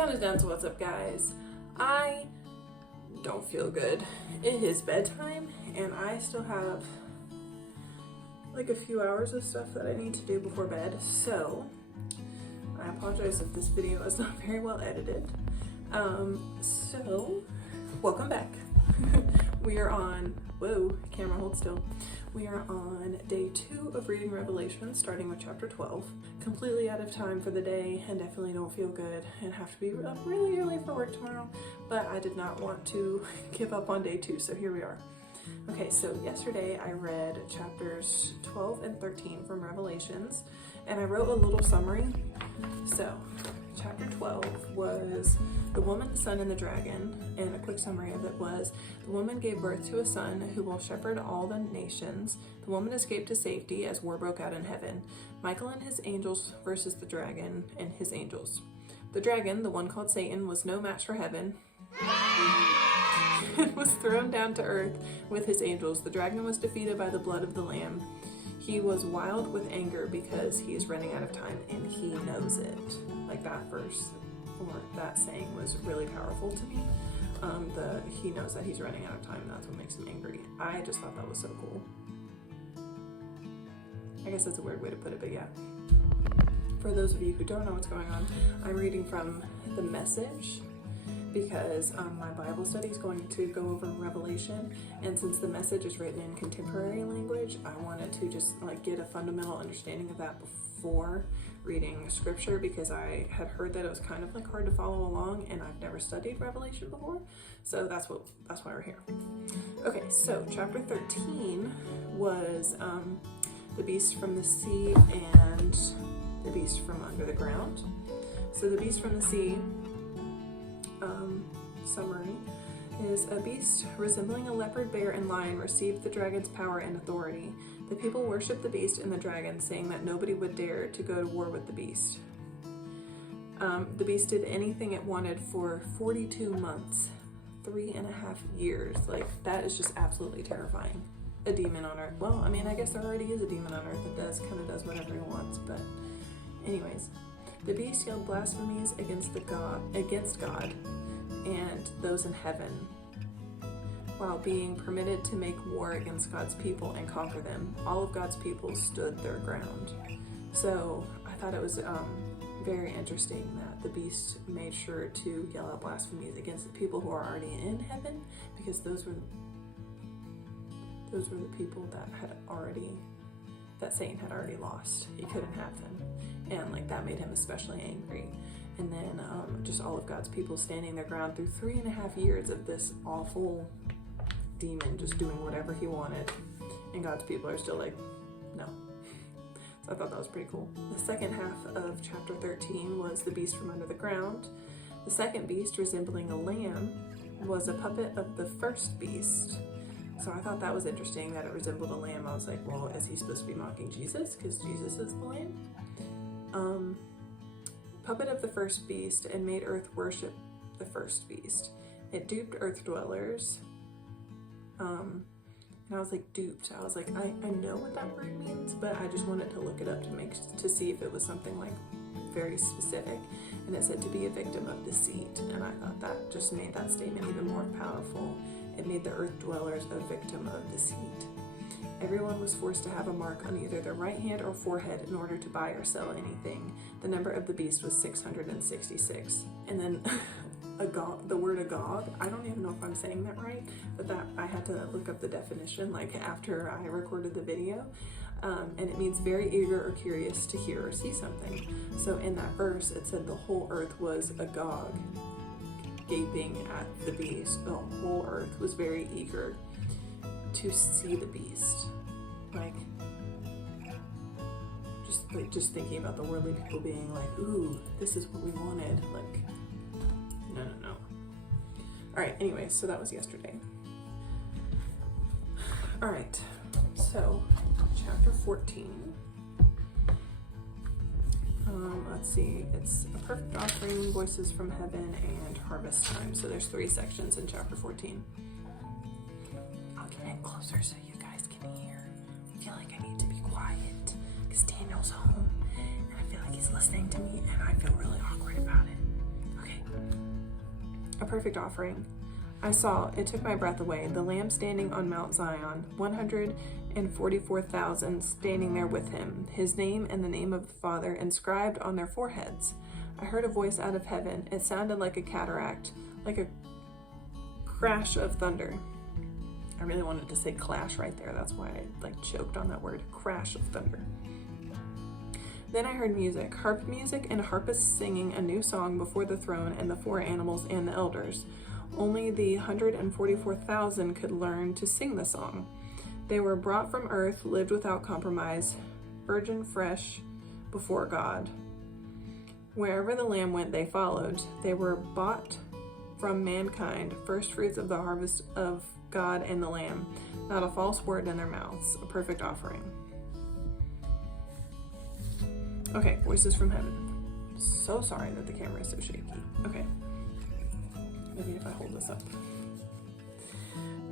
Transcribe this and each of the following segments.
Count It Down to what's up, guys. I don't feel good. It is bedtime, and I still have like a few hours of stuff that I need to do before bed, so I apologize if this video is not very well edited. So welcome back. We are on, whoa, camera hold still. We are on day 2 of reading Revelation, starting with chapter 12. Completely out of time for the day and definitely don't feel good and have to be up really early for work tomorrow, but I did not want to give up on day 2, so here we are. Okay, so yesterday I read chapters 12 and 13 from Revelations, and I wrote a little summary. So, chapter 12 was the woman, the son, and the dragon, and a quick summary of it was, the woman gave birth to a son who will shepherd all the nations. The woman escaped to safety as war broke out in heaven. Michael and his angels versus the dragon and his angels. The dragon, the one called Satan, was no match for heaven. Was thrown down to earth with his angels. The dragon was defeated by the blood of the Lamb. He was wild with anger because he is running out of time, and he knows it. Like that verse, or that saying was really powerful to me. He knows that he's running out of time, and that's what makes him angry. I just thought that was so cool. I guess that's a weird way to put it, but yeah. For those of you who don't know what's going on, I'm reading from the Message, because my Bible study is going to go over Revelation, and since the Message is written in contemporary language, I wanted to just like get a fundamental understanding of that before reading scripture, because I had heard that it was kind of like hard to follow along, and I've never studied Revelation before, so that's why we're here. Okay, so chapter 13 was the beast from the sea and the beast from under the ground. So the beast from the sea, summary, is a beast resembling a leopard, bear, and lion received the dragon's power and authority. The people worshipped the beast and the dragon, saying that nobody would dare to go to war with the beast. The beast did anything it wanted for 42 months, 3.5 years. Like, that is just absolutely terrifying. A demon on earth. Well, I mean, I guess there already is a demon on earth that kind of does whatever he wants, but anyways. The beast yelled blasphemies against God and those in heaven, while being permitted to make war against God's people and conquer them. All of God's people stood their ground. So I thought it was very interesting that the beast made sure to yell out blasphemies against the people who are already in heaven, because those were the people that Satan had already lost. He couldn't have them, and like that made him especially angry. And then just all of God's people standing their ground through 3.5 years of this awful demon just doing whatever he wanted, and God's people are still like, no. So I thought that was pretty cool. The second half of chapter 13 was the beast from under the ground. The second beast, resembling a lamb, was a puppet of the first beast. So I thought that was interesting that it resembled a lamb. I was like, well, is he supposed to be mocking Jesus? Because Jesus is the lamb? Puppet of the first beast, and made earth worship the first beast. It duped earth dwellers. And I was like, duped. I was like, I know what that word means, but I just wanted to look it up to see if it was something like very specific. And it said to be a victim of deceit. And I thought that just made that statement even more powerful. It made the earth dwellers a victim of deceit. Everyone was forced to have a mark on either their right hand or forehead in order to buy or sell anything. The number of the beast was 666. And then the word agog, I don't even know if I'm saying that right, but that I had to look up the definition like after I recorded the video. And it means very eager or curious to hear or see something. So in that verse, it said the whole earth was agog, gaping at the beast. The whole earth was very eager to see the beast. Just thinking about the worldly people being like, ooh, this is what we wanted. Like, no. Alright, anyway, so that was yesterday. Alright, so chapter 14. Let's see, it's a perfect offering, voices from heaven, and harvest time. So there's 3 sections in chapter 14. I'll get in closer so you guys can hear. I feel like I need to be quiet because Daniel's home and I feel like he's listening to me and I feel really awkward about it. Okay. perfect offering. I saw, it took my breath away, the Lamb standing on Mount Zion, 144,000 standing there with him, his name and the name of the Father inscribed on their foreheads. I heard a voice out of heaven. It sounded like a cataract, like a crash of thunder. I really wanted to say clash right there. That's why I choked on that word, crash of thunder. Then I heard music, harp music and harpists singing a new song before the throne and the four animals and the elders. Only the 144,000 could learn to sing the song. They were brought from earth, lived without compromise, virgin fresh before God. Wherever the Lamb went, they followed. They were bought from mankind, first fruits of the harvest of God and the Lamb. Not a false word in their mouths, a perfect offering. Okay, voices from heaven. So sorry that the camera is so shaky. Okay. Maybe if I hold this up.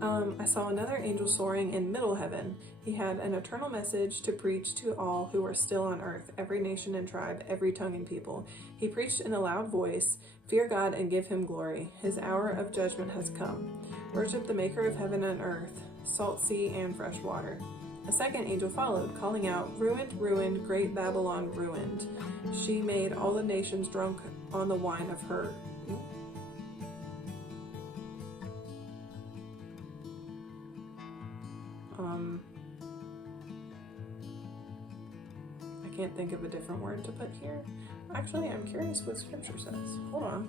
I saw another angel soaring in middle heaven. He had an eternal message to preach to all who are still on earth, every nation and tribe, every tongue and people. He preached in a loud voice, "Fear God and give him glory. His hour of judgment has come. Worship the maker of heaven and earth, salt sea and fresh water." A second angel followed, calling out, "Ruined, ruined, great Babylon ruined. She made all the nations drunk on the wine of her." I can't think of a different word to put here. Actually, I'm curious what scripture says. Hold on.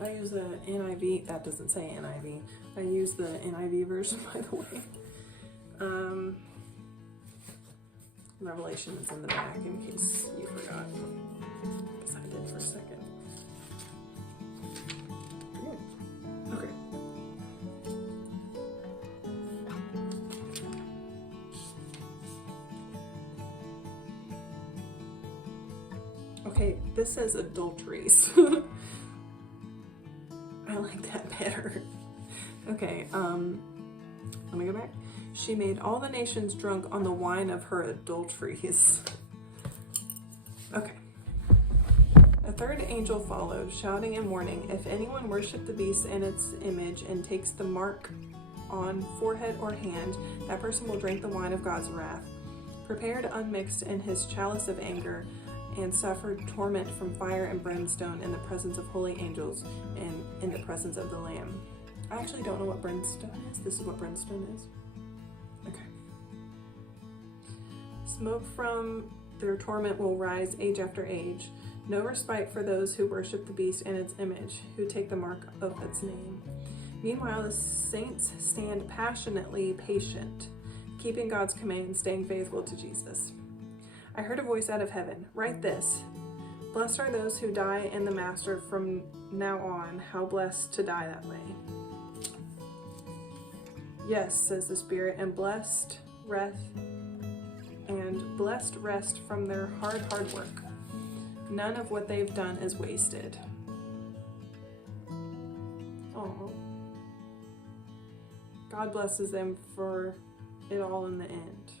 I use the NIV. That doesn't say NIV. I use the NIV version, by the way. Revelation is in the back in case you forgot. Because I did for a second. Okay. Okay, this says adulteries. I like that better. Okay, let me go back. She made all the nations drunk on the wine of her adulteries. Okay. A third angel followed, shouting and warning, "If anyone worships the beast and its image and takes the mark on forehead or hand, that person will drink the wine of God's wrath, prepared unmixed in his chalice of anger, and suffer torment from fire and brimstone in the presence of holy angels and in the presence of the Lamb." I actually don't know what brimstone is. This is what brimstone is. Okay. Smoke from their torment will rise age after age. No respite for those who worship the beast and its image, who take the mark of its name. Meanwhile, the saints stand passionately patient, keeping God's command, staying faithful to Jesus. I heard a voice out of heaven, "Write this. Blessed are those who die in the Master from now on. How blessed to die that way." "Yes," says the Spirit, and blessed rest from their hard work. None of what they've done is wasted. Oh, God blesses them for it all in the end.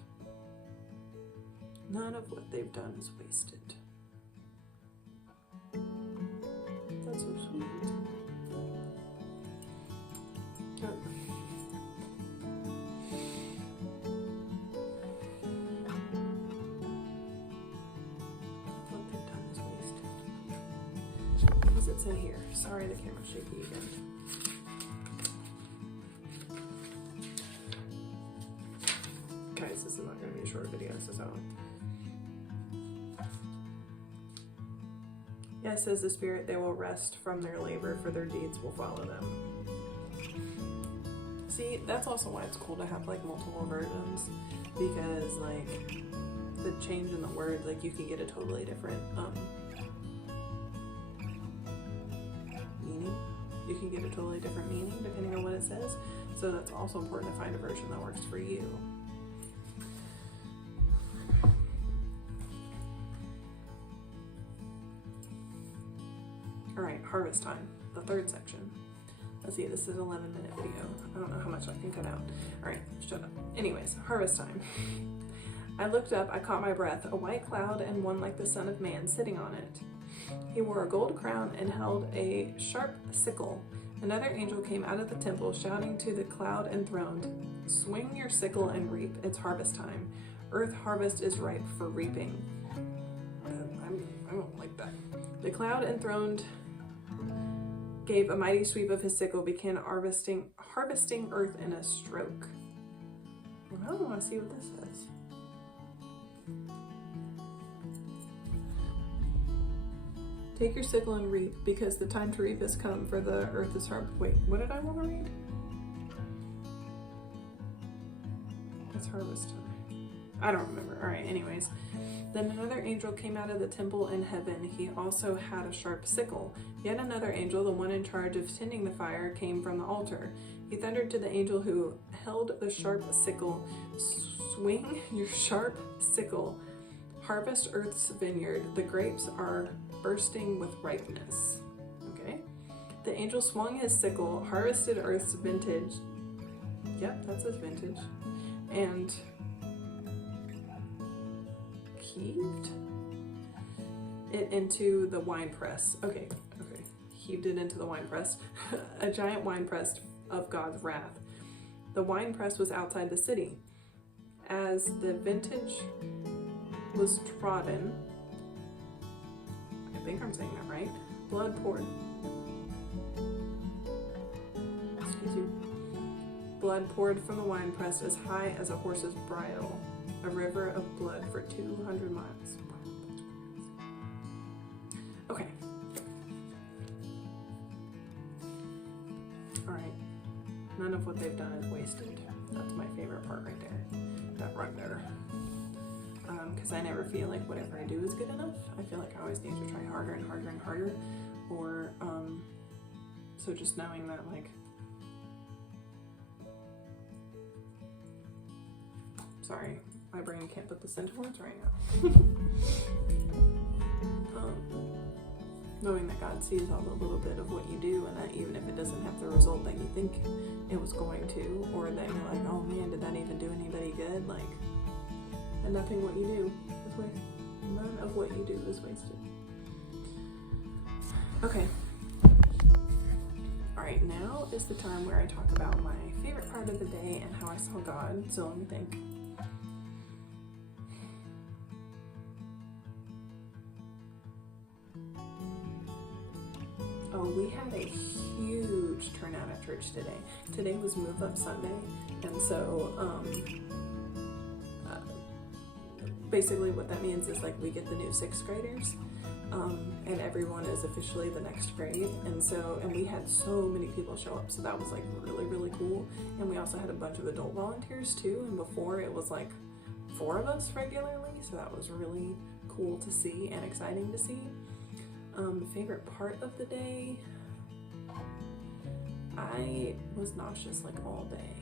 None of what they've done is wasted. That's so sweet. Oh. What they've done is wasted. What does it say here? Sorry, the camera's shaky again. Guys, this is not going to be a short video, so. Yes, says the Spirit, they will rest from their labor, for their deeds will follow them. See, that's also why it's cool to have multiple versions, because the change in the words, you can get a totally different meaning. You can get a totally different meaning depending on what it says. So that's also important to find a version that works for you. Alright, harvest time, the third section. Let's see, this is an 11-minute video. I don't know how much I can cut out. Alright, shut up. Anyways, harvest time. I looked up, I caught my breath, a white cloud and one like the Son of Man sitting on it. He wore a gold crown and held a sharp sickle. Another angel came out of the temple, shouting to the cloud enthroned, "Swing your sickle and reap, it's harvest time. Earth harvest is ripe for reaping." I don't like that. The cloud enthroned gave a mighty sweep of his sickle, began harvesting earth in a stroke. Well, I want to see what this says. Take your sickle and reap, because the time to reap has come, for the earth is hard. Wait, what did I want to read? It's harvest time. I don't remember. All right, anyways. Then another angel came out of the temple in heaven. He also had a sharp sickle. Yet another angel, the one in charge of tending the fire, came from the altar. He thundered to the angel who held the sharp sickle, "Swing your sharp sickle. Harvest earth's vineyard. The grapes are bursting with ripeness." Okay. The angel swung his sickle, harvested earth's vintage. Yep, that says vintage. And heaved it into the wine press. Okay. Heaved it into the wine press. A giant wine press of God's wrath. The wine press was outside the city. As the vintage was trodden, I think I'm saying that right, blood poured. Excuse you. Blood poured from the wine press as high as a horse's bridle, a river of blood for 200 miles. Okay. Alright. None of what they've done is wasted. That's my favorite part right there. That right there. Because I never feel like whatever I do is good enough. I feel like I always need to try harder and harder and harder. Or, so just knowing that, like, sorry, my brain can't put this into words right now. Knowing that God sees all the little bit of what you do, and that even if it doesn't have the result that you think it was going to, or that you're like, oh man, did that even do anybody good? Like, and nothing what you do is wasted. None of what you do is wasted. Okay. Alright, now is the time where I talk about my favorite part of the day and how I saw God. So let me think. Oh, we had a huge turnout at church today. Today was Move Up Sunday, and so basically what that means is like we get the new 6th graders, and everyone is officially the next grade, and we had so many people show up, so that was like really, really cool. And we also had a bunch of adult volunteers too, and before it was like 4 of us regularly, so that was really cool to see and exciting to see. Favorite part of the day, I was nauseous like all day.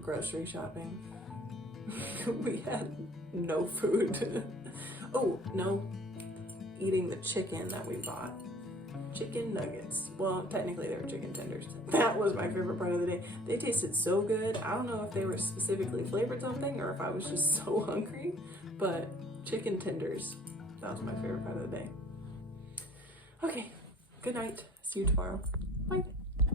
Grocery shopping. We had no food. Oh, no. Eating the chicken that we bought. Chicken nuggets. Well, technically they were chicken tenders. That was my favorite part of the day. They tasted so good. I don't know if they were specifically flavored something or if I was just so hungry, but chicken tenders. That was my favorite part of the day. Okay, good night. See you tomorrow. Bye.